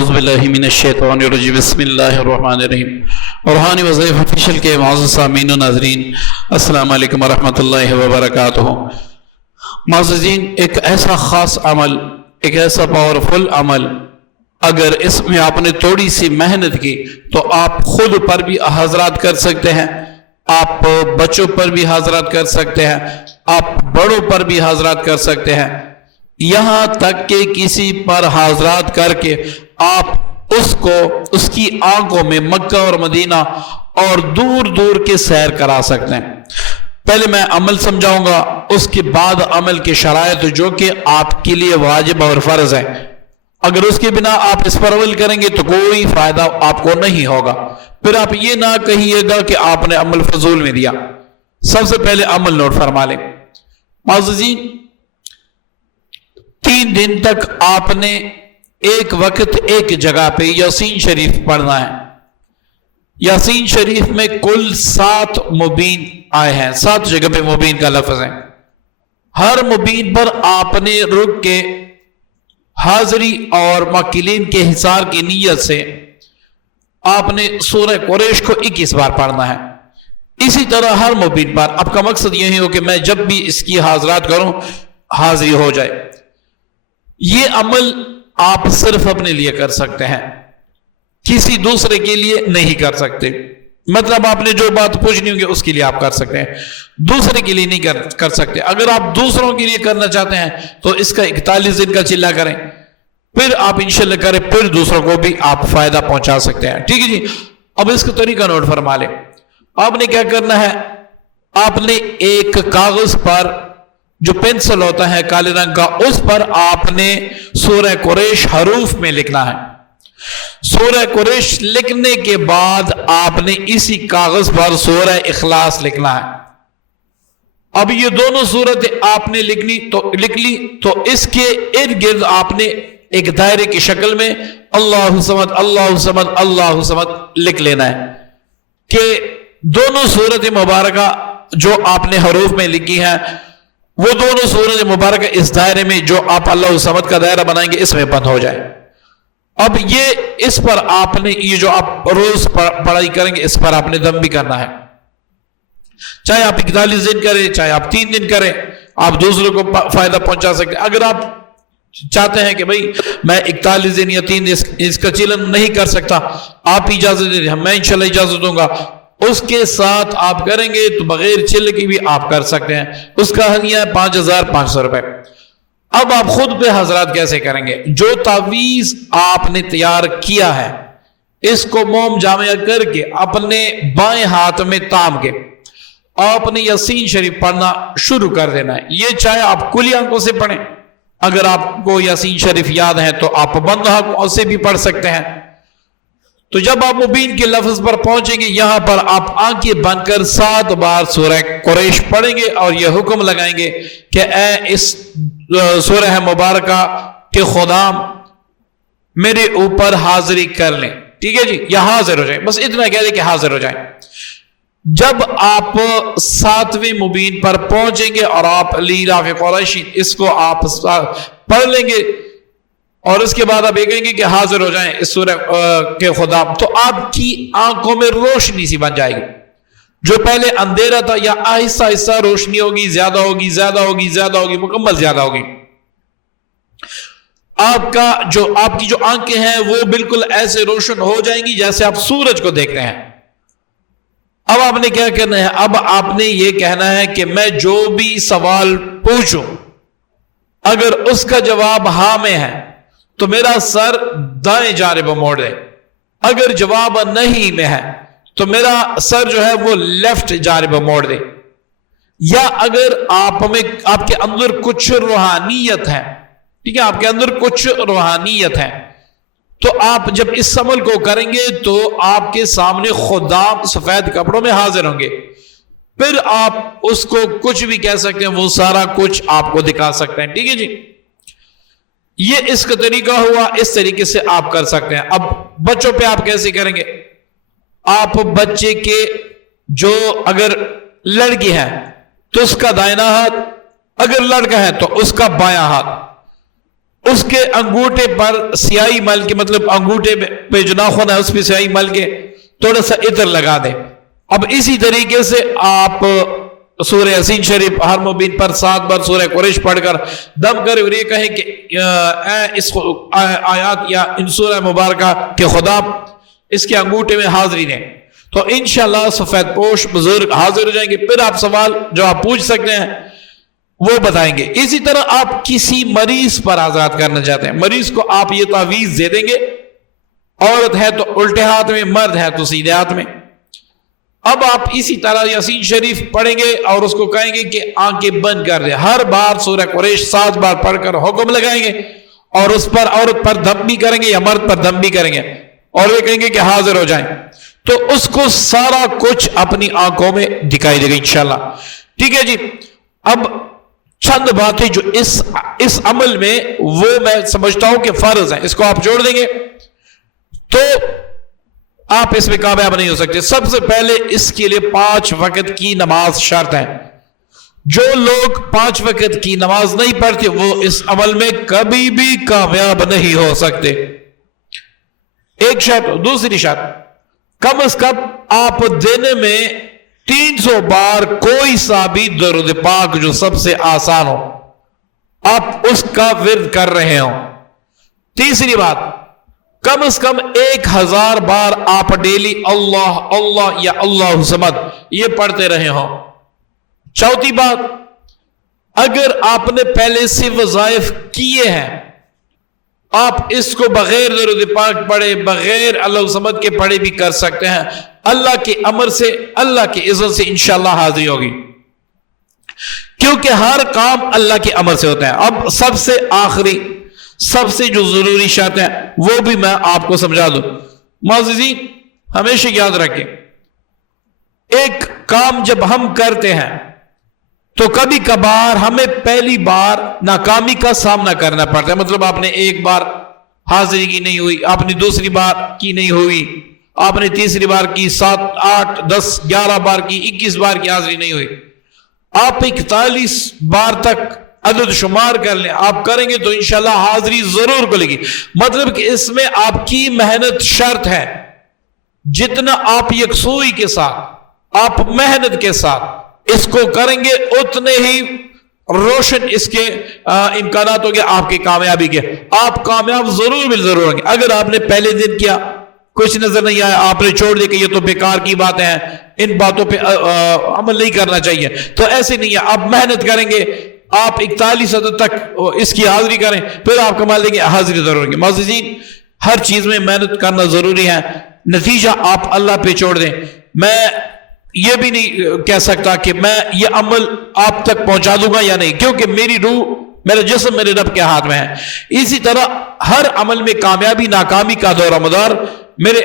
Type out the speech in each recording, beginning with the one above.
اعوذ باللہ من الشیطان الرجیم بسم اللہ الرحمن الرحیم. روحانی وظائف آفیشیل کے معزز سامعین و ناظرین، السلام علیکم ورحمۃ اللہ وبرکاتہ. معززین، ایک ایسا خاص عمل، ایک ایسا پاورفل عمل، اگر اس میں آپ نے تھوڑی سی محنت کی تو آپ خود پر بھی حضرات کر سکتے ہیں، آپ بچوں پر بھی حضرات کر سکتے ہیں، آپ بڑوں پر بھی حضرات کر سکتے ہیں، یہاں تک کہ کسی پر حاضرات کر کے آپ اس کی آنکھوں میں مکہ اور مدینہ اور دور دور کے سیر کرا سکتے ہیں. پہلے میں عمل سمجھاؤں گا، اس کے بعد عمل کے شرائط جو کہ آپ کے لیے واجب اور فرض ہے. اگر اس کے بنا آپ اس پر عمل کریں گے تو کوئی فائدہ آپ کو نہیں ہوگا، پھر آپ یہ نہ کہیے گا کہ آپ نے عمل فضول میں دیا. سب سے پہلے عمل نوٹ فرما لیں. معززین، 3 دن تک آپ نے ایک وقت ایک جگہ پہ یاسین شریف پڑھنا ہے. یاسین شریف میں کل 7 مبین آئے ہیں، 7 جگہ پہ مبین کا لفظ ہے. ہر مبین پر آپ نے رک کے حاضری اور ماکلین کے حصار کی نیت سے آپ نے سورہ قریش کو 21 بار پڑھنا ہے. اسی طرح ہر مبین پر آپ کا مقصد یہی ہو کہ میں جب بھی اس کی حاضرات کروں حاضری ہو جائے. یہ عمل آپ صرف اپنے لیے کر سکتے ہیں، کسی دوسرے کے لیے نہیں کر سکتے. مطلب آپ نے جو بات پوچھنی ہوگی اس کے لیے آپ کر سکتے ہیں، دوسرے کے لیے نہیں کر سکتے. اگر آپ دوسروں کے لیے کرنا چاہتے ہیں تو اس کا 41 دن کا چلہ کریں، پھر آپ انشاءاللہ کریں، پھر دوسروں کو بھی آپ فائدہ پہنچا سکتے ہیں. ٹھیک ہے جی. اب اس کا طریقہ نوٹ فرما لیں. آپ نے کیا کرنا ہے، آپ نے ایک کاغذ پر جو پینسل ہوتا ہے کالے رنگ کا، اس پر آپ نے سورہ قریش حروف میں لکھنا ہے. سورہ قریش لکھنے کے بعد آپ نے اسی کاغذ پر سورہ اخلاص لکھنا ہے. اب یہ دونوں سورتیں آپ نے لکھ لی تو اس کے ارد گرد آپ نے ایک دائرے کی شکل میں اللہ صمد اللہ صمد اللہ صمد لکھ لینا ہے کہ دونوں سورت مبارکہ جو آپ نے حروف میں لکھی ہیں وہ دونوں سورت مبارکہ اس دائرے میں جو آپ اللہ صمد کا دائرہ بنائیں گے اس میں بند ہو جائے. اب یہ اس پر آپ نے یہ جو آپ روز پڑھائی کریں گے اس پر آپ نے دم بھی کرنا ہے. چاہے آپ 41 دن کریں، چاہے آپ 3 دن کریں، آپ دوسروں کو فائدہ پہنچا سکتے ہیں. اگر آپ چاہتے ہیں کہ بھئی میں 41 دن یا 3 دن اس کا چلن نہیں کر سکتا، آپ اجازت دیں، میں انشاءاللہ اجازت دوں گا، اس کے ساتھ آپ کریں گے تو بغیر چل کی بھی آپ کر سکتے ہیں. اس کا ہدیہ ہے 5500 روپے. اب آپ خود پہ حضرات کیسے کریں گے؟ جو تعویذ آپ نے تیار کیا ہے اس کو موم جامع کر کے اپنے بائیں ہاتھ میں تام کے آپ نے یاسین شریف پڑھنا شروع کر دینا ہے. یہ چاہے آپ کلی آنکھوں سے پڑھیں، اگر آپ کو یاسین شریف یاد ہے تو آپ بند آنکھوں سے بھی پڑھ سکتے ہیں. تو جب آپ مبین کے لفظ پر پہنچیں گے یہاں پر آپ آنکھیں بند کر 7 بار سورہ قریش پڑھیں گے اور یہ حکم لگائیں گے کہ اے اس سورہ مبارکہ کے خدا میرے اوپر حاضری کر لیں. ٹھیک ہے جی، یا حاضر ہو جائیں، بس اتنا کہہ دیں کہ حاضر ہو جائیں. جب آپ 7ویں مبین پر پہنچیں گے اور آپ لیلاف قریشی اس کو آپ پڑھ لیں گے اور اس کے بعد آپ یہ کہیں گے کہ حاضر ہو جائیں اس سورہ کے خدا، تو آپ کی آنکھوں میں روشنی سی بن جائے گی. جو پہلے اندھیرا تھا یا آہستہ آہستہ روشنی ہوگی، زیادہ ہوگی زیادہ ہوگی زیادہ ہوگی، مکمل زیادہ ہوگی. آپ کی جو آنکھیں ہیں وہ بالکل ایسے روشن ہو جائیں گی جیسے آپ سورج کو دیکھتے ہیں. اب آپ نے کیا کرنا ہے، اب آپ نے یہ کہنا ہے کہ میں جو بھی سوال پوچھوں اگر اس کا جواب ہاں میں ہے تو میرا سر دائیں جانب موڑ دے، اگر جواب نہیں میں ہے تو میرا سر جو ہے وہ لیفٹ جانب موڑ دے. یا اگر آپ کے اندر کچھ روحانیت ہے، ٹھیک ہے، آپ کے اندر کچھ روحانیت ہے تو آپ جب اس عمل کو کریں گے تو آپ کے سامنے خدا سفید کپڑوں میں حاضر ہوں گے، پھر آپ اس کو کچھ بھی کہہ سکتے ہیں، وہ سارا کچھ آپ کو دکھا سکتے ہیں. ٹھیک ہے جی، یہ اس کا طریقہ ہوا، اس طریقے سے آپ کر سکتے ہیں. اب بچوں پہ آپ کیسے کریں گے؟ آپ بچے کے جو اگر لڑکی ہے تو اس کا دائنا ہاتھ، اگر لڑکا ہے تو اس کا بایاں ہاتھ، اس کے انگوٹھے پر سیاہی مل کے، مطلب انگوٹھے پہ جو ناخن ہے اس پہ سیاہی مل کے تھوڑا سا عطر لگا دیں. اب اسی طریقے سے آپ سورہ یاسین شریف ہر مبین پر 7 بار سورہ قریش پڑھ کر دم کرے اور یہ کہیں کہ اے اس آیات یا ان سورہ مبارکہ کے خدا اس کے انگوٹھے میں حاضری دیں، تو انشاءاللہ سفید پوش بزرگ حاضر ہو جائیں گے. پھر آپ سوال جو آپ پوچھ سکتے ہیں وہ بتائیں گے. اسی طرح آپ کسی مریض پر آزاد کرنا چاہتے ہیں، مریض کو آپ یہ تعویذ دے دیں گے، عورت ہے تو الٹے ہاتھ میں، مرد ہے تو سیدھے ہاتھ میں. اب آپ اسی طرح یاسین شریف پڑھیں گے اور اس کو کہیں گے کہ آنکھیں بند کر دے. ہر بار سورہ قریش 7 بار پڑھ کر حکم لگائیں گے اور اس پر عورت پر دم بھی کریں گے یا مرد پر دم بھی کریں گے اور یہ کہیں گے کہ حاضر ہو جائیں، تو اس کو سارا کچھ اپنی آنکھوں میں دکھائی دے گا انشاءاللہ. ٹھیک ہے جی. اب چند باتیں جو اس عمل میں وہ میں سمجھتا ہوں کہ فرض ہیں، اس کو آپ جوڑ دیں گے تو آپ اس میں کامیاب نہیں ہو سکتے. سب سے پہلے اس کے لیے 5 وقت کی نماز شرط ہے. جو لوگ 5 وقت کی نماز نہیں پڑھتے وہ اس عمل میں کبھی بھی کامیاب نہیں ہو سکتے. ایک شرط. دوسری شرط، کم از کم آپ دن میں 300 بار کوئی سا بھی درود پاک جو سب سے آسان ہو آپ اس کا ورد کر رہے ہوں. تیسری بات، کم از کم 1000 بار آپ ڈیلی اللہ اللہ یا اللہ صمد یہ پڑھتے رہے ہوں. چوتھی بات، اگر آپ نے پہلے سے وظائف کیے ہیں آپ اس کو بغیر درود پاک پڑھے، بغیر اللہ صمد کے پڑھے بھی کر سکتے ہیں. اللہ کے امر سے، اللہ کی عزت سے انشاءاللہ حاضری ہوگی، کیونکہ ہر کام اللہ کے امر سے ہوتا ہے. اب سب سے آخری، سب سے جو ضروری شرط ہے وہ بھی میں آپ کو سمجھا دوں. معززین ہمیشہ یاد رکھیں، ایک کام جب ہم کرتے ہیں تو کبھی کبھار ہمیں پہلی بار ناکامی کا سامنا کرنا پڑتا ہے. مطلب آپ نے ایک بار حاضری کی نہیں ہوئی، آپ نے دوسری بار کی نہیں ہوئی، آپ نے تیسری بار کی، 7 8 10 11 بار کی، 21 بار کی حاضری نہیں ہوئی. آپ 41 بار تک عدد شمار کر لیں، آپ کریں گے تو انشاءاللہ حاضری ضرور کھلے گی. مطلب کہ اس میں آپ کی محنت شرط ہے. جتنا آپ یکسوئی کے ساتھ، آپ محنت کے ساتھ اس کو کریں گے اتنے ہی روشن اس کے امکانات ہوں گے آپ کی کامیابی کے. آپ کامیاب ضرور ہوں گے. اگر آپ نے پہلے دن کیا کچھ نظر نہیں آیا، آپ نے چھوڑ دیا کہ یہ تو بیکار کی باتیں ہیں، ان باتوں پہ عمل نہیں کرنا چاہیے، تو ایسے نہیں ہے. آپ محنت کریں گے، آپ 41 عدد تک اس کی حاضری کریں، پھر آپ کمال دیں گے، حاضری ضرور ہوگی. معززین ہر چیز میں محنت کرنا ضروری ہے، نتیجہ آپ اللہ پہ چھوڑ دیں. میں یہ بھی نہیں کہہ سکتا کہ میں یہ عمل آپ تک پہنچا دوں گا یا نہیں، کیونکہ میری روح، میرا جسم میرے رب کے ہاتھ میں ہے. اسی طرح ہر عمل میں کامیابی ناکامی کا دور و مدار میرے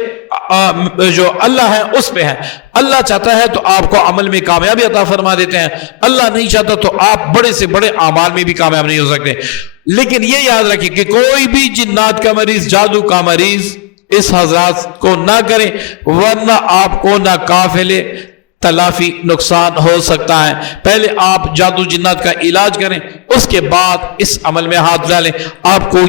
جو اللہ ہے اس پہ ہے. اللہ چاہتا ہے تو آپ کو عمل میں کامیابی عطا فرما دیتے ہیں، اللہ نہیں چاہتا تو آپ بڑے سے بڑے اعمال میں بھی کامیاب نہیں ہو سکتے. لیکن یہ یاد رکھیں کہ کوئی بھی جنات کا مریض، جادو کا مریض اس حضرات کو نہ کریں، ورنہ آپ کو نہ قافلے تلافی نقصان ہو سکتا ہے. پہلے آپ جادو جنات کا علاج کریں، اس کے بعد اس عمل میں ہاتھ ڈالیں، آپ کو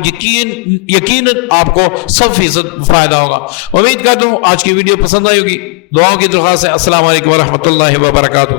یقیناً آپ کو 100% فائدہ ہوگا. امید کرتا ہوں آج کی ویڈیو پسند آئی ہوگی. دعاؤں کی درخواست ہے. السلام علیکم ورحمۃ اللہ وبرکاتہ.